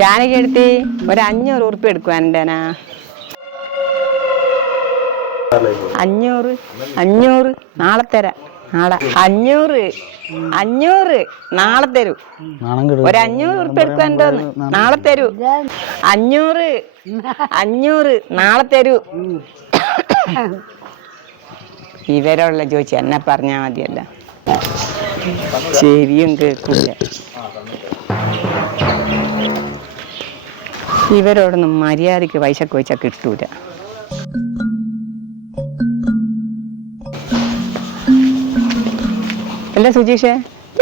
ജാനകി എടുത്തി ഒരു 500 ഉറുപ്പ്യ എടുക്കുവാനാ. 500 നാളെ തരാം. നാളെ 500 നാളെ തരൂ. ഒരു 500 ഉറുപ്പ്യ എടുക്കുവാനോന്ന് നാളെ തരൂ. 500 നാളെ തരൂ. ഇവരോടുള്ള ചോദിച്ചു എന്നെ പറഞ്ഞാ മതിയല്ല. ശരിയും കേൾക്കൂല. ഇവരോടൊന്നും മര്യാദക്ക് പൈസ ചോദിച്ചാൽ കിട്ടൂല. അല്ല സുജീഷേ,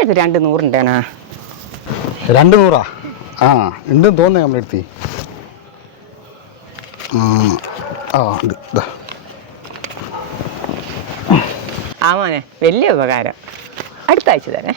ഇത് 200 ഉണ്ടേനാ? 200 ആ ഉണ്ടെന്ന് തോന്നുന്നേ നമ്മളെടുത്തി. ആ മോനെ, വലിയ ഉപകാരം. അടുത്ത ആഴ്ച തരേ.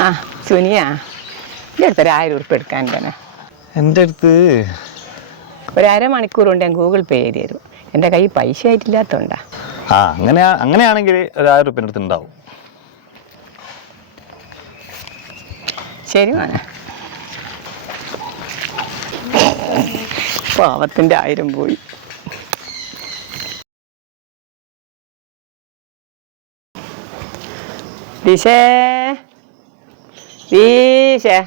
ആ സുനിയാ, എൻ്റെ അടുത്ത് 1000 ഉറുപ്പ്യ എടുക്കാൻ തന്നെ. എൻ്റെ അടുത്ത് ഒരു അരമണിക്കൂർ കൊണ്ട് ഞാൻ ഗൂഗിൾ പേ ചെയ്ത് തരും. എൻ്റെ കയ്യിൽ പൈസ ആയിട്ടില്ലാത്തോണ്ടാ. അങ്ങനെയാണെങ്കിൽ ഒരു 1000 ഉറുപ്പ്യ അടുത്ത് ഉണ്ടാവും. ശരി മോനെ. പാവത്തിൻ്റെ 1000 പോയി. ദിശേ ദിശേ,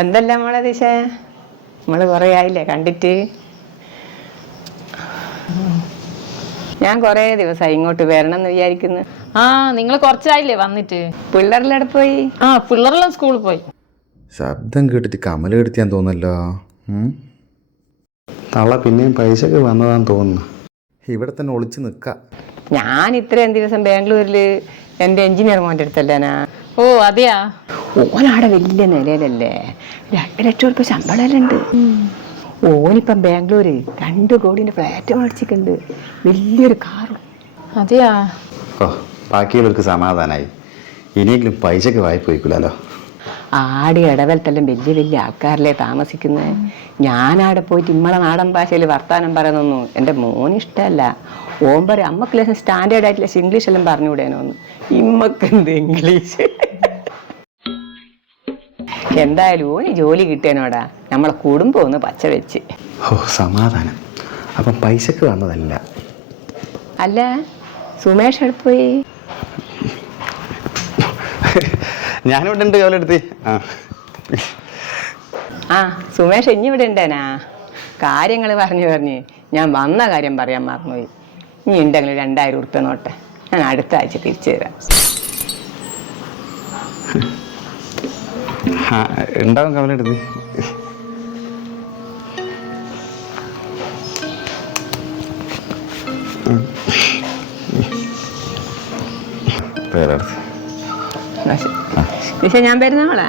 എന്തല്ല മോളെ ദിശേ? നമ്മള് കുറേ ആയില്ലേ കണ്ടിട്ട്. ഞാൻ കുറേ ദിവസമായി ഇങ്ങോട്ട് വരണം എന്ന് വിചാരിക്കുന്നു. ആ, നിങ്ങൾ കുറച്ചായില്ലേ വന്നിട്ട്? പിള്ളേരെല്ലാം പോയി. ആ, പിള്ളേരെല്ലാം സ്കൂളിൽ പോയി. ശബ്ദം കേട്ടിട്ട് കമല എടുത്തിയാൻ തോന്നല്ലോ. തള്ള പിന്നെയും പൈസക്ക് വന്നതാന്ന് തോന്നുന്നു. ഇവിടെ തന്നെ ഒളിച്ച് നിൽക്കാം. ഞാൻ ഇത്രയും ദിവസം ബാംഗ്ലൂരിൽ എൻ്റെ എഞ്ചിനീയർ മോൻ്റെ അടുത്തല്ലേനാ. ഓ അതെയാ? ഓനാടെ വലിയ നിലയിലല്ലേ, 2 ലക്ഷം ഉറുപ്പ്യ ശമ്പളമെല്ലാം ഉണ്ട്. ഓനിപ്പം ബാംഗ്ലൂര് 2 കോടിൻ്റെ ഫ്ലാറ്റ് മേടിച്ചിട്ടുണ്ട്, വലിയൊരു കാറും. അതെയാ? ഓ, ബാക്കിയുള്ളവർക്ക് സമാധാനമായി. ഇനിയെങ്കിലും പൈസക്ക് വായ്പ വയ്ക്കില്ലല്ലോ. ആടി ഇടവലത്തെല്ലാം വലിയ വലിയ ആൾക്കാരല്ലേ താമസിക്കുന്നത്. ഞാനവിടെ പോയിട്ട് ഇമ്മളെ നാടൻ ഭാഷയിൽ വർത്താനം പറയുന്നൊന്നും എൻ്റെ മോന് ഇഷ്ടമല്ല. ഓൻ പറയും അമ്മക്ക് ലേശം സ്റ്റാൻഡേർഡ് ആയിട്ടുള്ള ഇംഗ്ലീഷ് എല്ലാം പറഞ്ഞുകൂടേനോന്ന്. ഇമ്മക്ക് എന്ത് ഇംഗ്ലീഷ്? എന്തായാലും ഓന് ജോലി കിട്ടിയനോടാ നമ്മളെ കുടുംബം ഒന്ന് പച്ച വെച്ച്. ഓ, സമാധാനം. അപ്പം പൈസക്ക് വന്നതല്ല. അല്ല സുമേഷ് എടുത്ത് പോയി. ഞാനിവിടെ ഉണ്ട് കവലെടുത്ത്. ആ സുമേഷ് ഇനി ഇവിടെ ഉണ്ടേനാ? കാര്യങ്ങൾ പറഞ്ഞ് ഞാൻ വന്ന കാര്യം പറയാൻ മറന്നുപോയി. ഇനി ഉണ്ടെങ്കിൽ 2000 ഉറുപ്പ്യ നോട്ടെ, ഞാൻ അടുത്ത ആഴ്ച തിരിച്ചു തരാം. ഉണ്ടാവും കവലെടുത്ത്. ഞാൻ വരുന്ന മോളാ.